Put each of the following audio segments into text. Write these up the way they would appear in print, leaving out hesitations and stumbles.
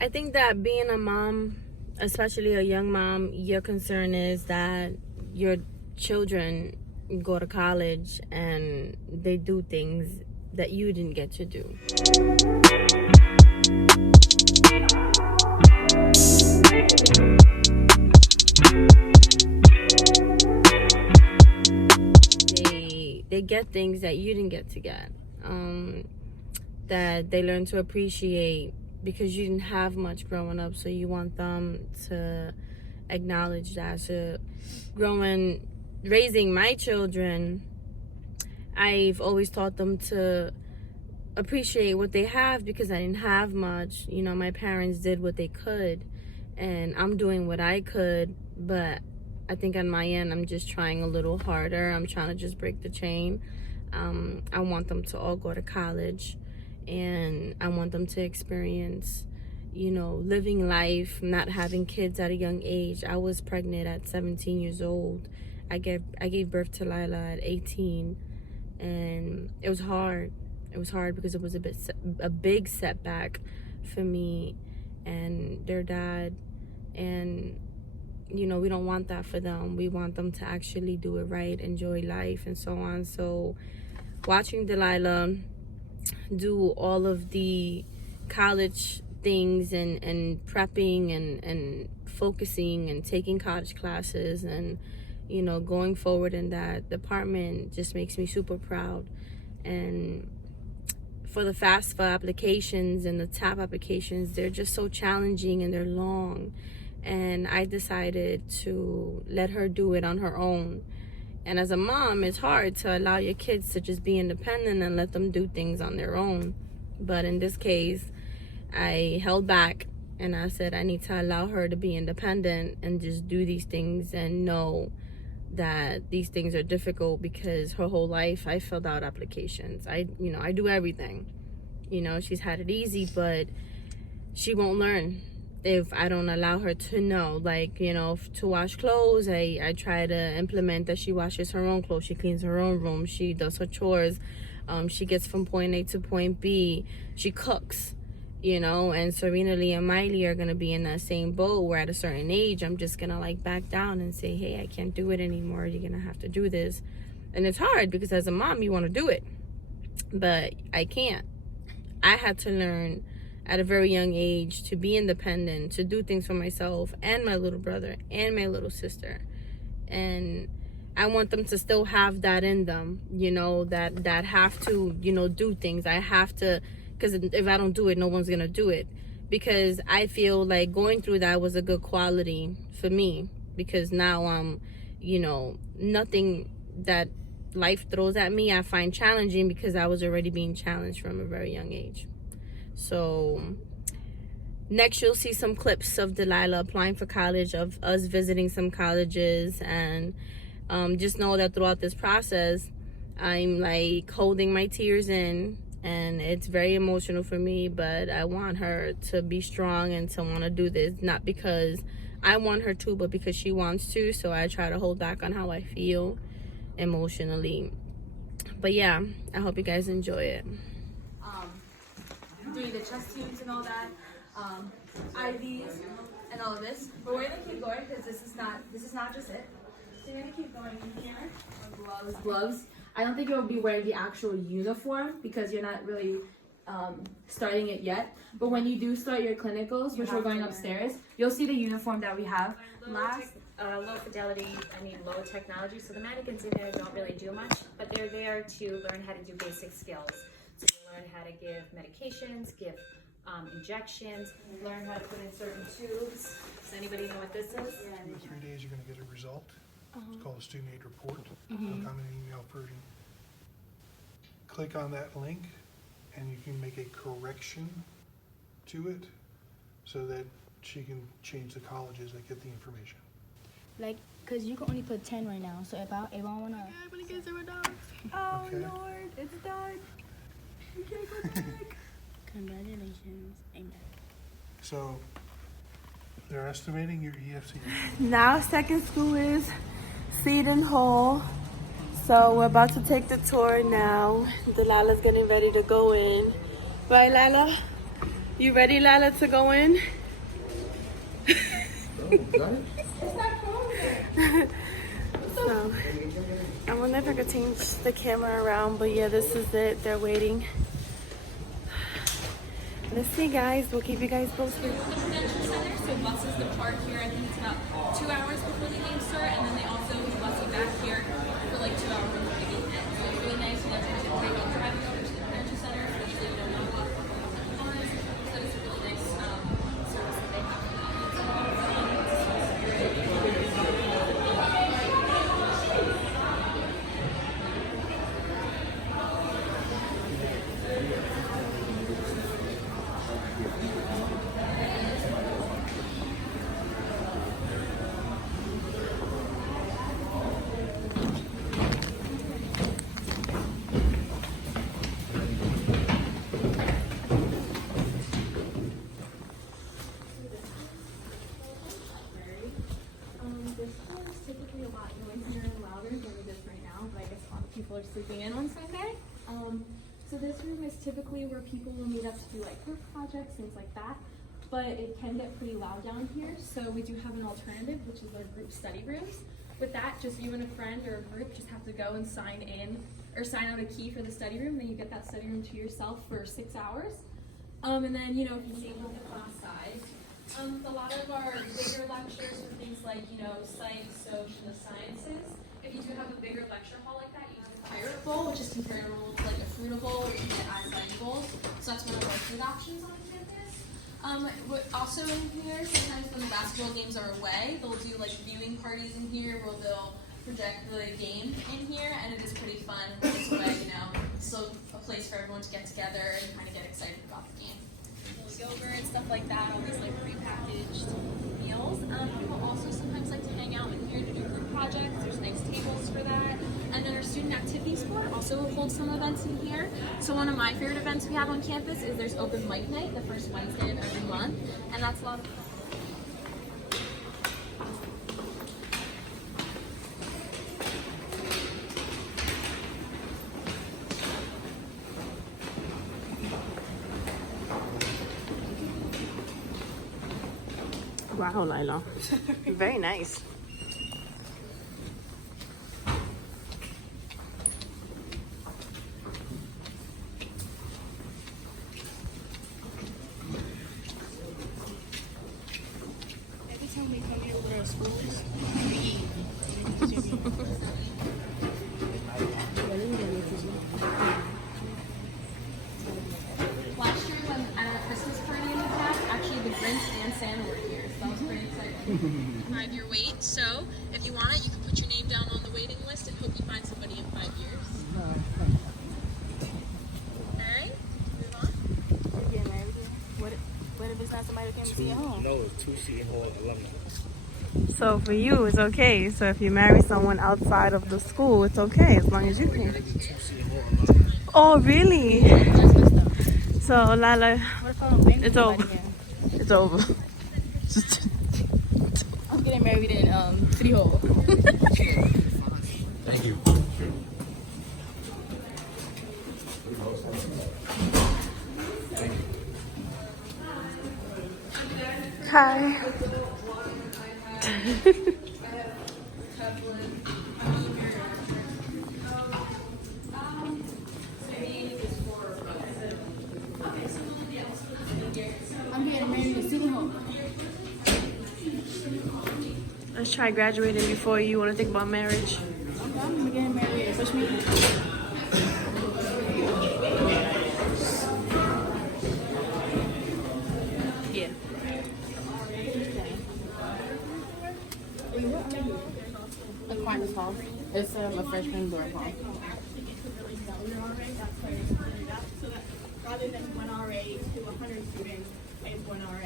I think that being a mom, especially a young mom, your concern is that your children go to college and they do things that you didn't get to do. They get things that you didn't get to get, that they learn to appreciate because you didn't have much growing up, so you want them to acknowledge that. So raising my children, I've always taught them to appreciate what they have because I didn't have much. You know, my parents did what they could, and I'm doing what I could, but I think on my end, I'm just trying a little harder. I'm trying to just break the chain. I want them to all go to college, and I want them to experience, you know, living life, not having kids at a young age. I was pregnant at 17 years old. I gave birth to Lila at 18, and it was hard. It was hard because it was a big setback for me and their dad, and you know, we don't want that for them. We want them to actually do it right, enjoy life, and so on. So watching Delilah do all of the college things and prepping and focusing and taking college classes and, you know, going forward in that department just makes me super proud. And for the FAFSA applications and the TAP applications, they're just so challenging and they're long. And I decided to let her do it on her own. And as a mom, it's hard to allow your kids to just be independent and let them do things on their own. But in this case, I held back and I said I need to allow her to be independent and just do these things and know that these things are difficult, because her whole life I filled out applications. I do everything. You know, she's had it easy, but she won't learn if I don't allow her to know. Like, you know, to wash clothes, I try to implement that she washes her own clothes, she cleans her own room, she does her chores, she gets from point A to point B, she cooks, you know. And Serena Lee and Miley are gonna be in that same boat where at a certain age I'm just gonna like back down and say, hey, I can't do it anymore, you're gonna have to do this. And it's hard because as a mom you want to do it, but I can't. I had to learn at a very young age to be independent, to do things for myself and my little brother and my little sister. And I want them to still have that in them, you know, that have to, you know, do things. I have to, because if I don't do it, no one's going to do it. Because I feel like going through that was a good quality for me, because now I'm, you know, nothing that life throws at me I find challenging, because I was already being challenged from a very young age. So next you'll see some clips of Delilah applying for college, of us visiting some colleges, and just know that throughout this process I'm like holding my tears in, and it's very emotional for me, but I want her to be strong and to want to do this, not because I want her to, but because she wants to. So I try to hold back on how I feel emotionally. But yeah, I hope you guys enjoy it. Doing the chest tubes and all that, IVs and all of this. But we're gonna keep going because this is not just it. So you're gonna keep going in here. Gloves. I don't think you'll be wearing the actual uniform because you're not really starting it yet. But when you do start your clinicals, which we're going upstairs, you'll see the uniform that we have. Low fidelity, low technology. So the mannequins in there don't really do much, but they're there to learn how to do basic skills. So you learn how to give medications, give injections, learn how to put in certain tubes. Does anybody know what this is? 2 or 3 days you're going to get a result. It's called a student aid report. It'll come in an email version. Click on that link and you can make a correction to it so that she can change the colleges that get the information. Like, because you can only put 10 right now, so if I want to... Yeah, I'm going to get 0 dollars. Oh, Okay. Lord, it's done. We can't go back. Congratulations. Amen. So they're estimating your EFT. Now second school is Seton Hall. So we're about to take the tour now. Delilah's getting ready to go in. Right, Lila? You ready, Lila, to go in? So, I wonder if I could change the camera around, but yeah, this is it. They're waiting. Let's see, guys. We'll keep you guys posted. The convention center, so buses depart here. I think it's about 2 hours before the games start, and then they also bus you back here for like 2 hours before the game ends. So it's really nice. You don't have to take a driving over to the convention center, especially you don't know what cars. So it's a really nice service that they have. This floor is typically a lot noisier and louder than it is right now, but I guess a lot of people are sleeping in on Sunday. So this room is typically where people will meet up to do like group projects, things like that, but it can get pretty loud down here. So we do have an alternative, which is our group study rooms. With that, just you and a friend or a group just have to go and sign in or sign out a key for the study room, then you get that study room to yourself for 6 hours. And then, you know, if you see with the class size, a lot of our bigger lectures for things like, you know, psych, social, and the sciences, if you do have a bigger lecture hall like that, you have a pirate bowl, which is comparable to like a fruit bowl, or you can get acai bowls. So that's one of our food options on campus. Also in here, sometimes when the basketball games are away, they'll do like viewing parties in here where they'll project the game in here, and it is pretty fun. This way, you know, it's still a place for everyone to get together and kind of get excited about the game. Yogurt and stuff like that, all these like prepackaged meals. People also sometimes like to hang out in here to do group projects. There's nice tables for that. And then our student activities board also holds some events in here. So one of my favorite events we have on campus is there's open mic night the first Wednesday of every month, and that's a lot of fun. Wow, Lila. Very nice. Every time we come here with our schools, we eat. Last year when at our Christmas party in the past, actually the Grinch and Santa were here, so that was pretty exciting. 5-year wait, so if you want it, you can put your name down on the waiting list and hope you find somebody in 5 years. Alright, move on. You're getting married here? What if it's not somebody who came to see you home? No, it's 2 Seton Hall alumni. So for you, it's okay. So if you marry someone outside of the school, it's okay as long as you They're can. gonna be 2 Seton Hall alumni. Oh, really? That's messed up. So Lila, What if I don't bang It's somebody over. here? it's over. I'm getting married in City Hall. Thank you. Hi. I'm getting married in City Hall. Let's try graduating before you want to think about marriage. I'm getting married at freshman. Yeah. Aquinas Hall. It's a freshman dorm hall. Rather than 1 RA to 100 students, it's 1 RA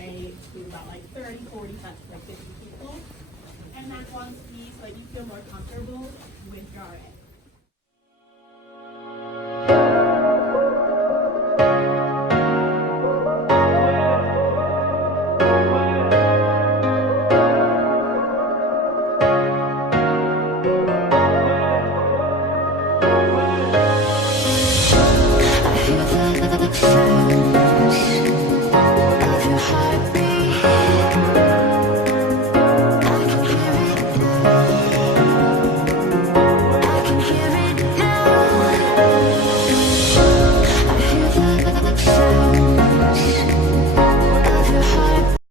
to about like 30, 40, that's like 50 people. And that one piece, like you feel more comfortable with your RA.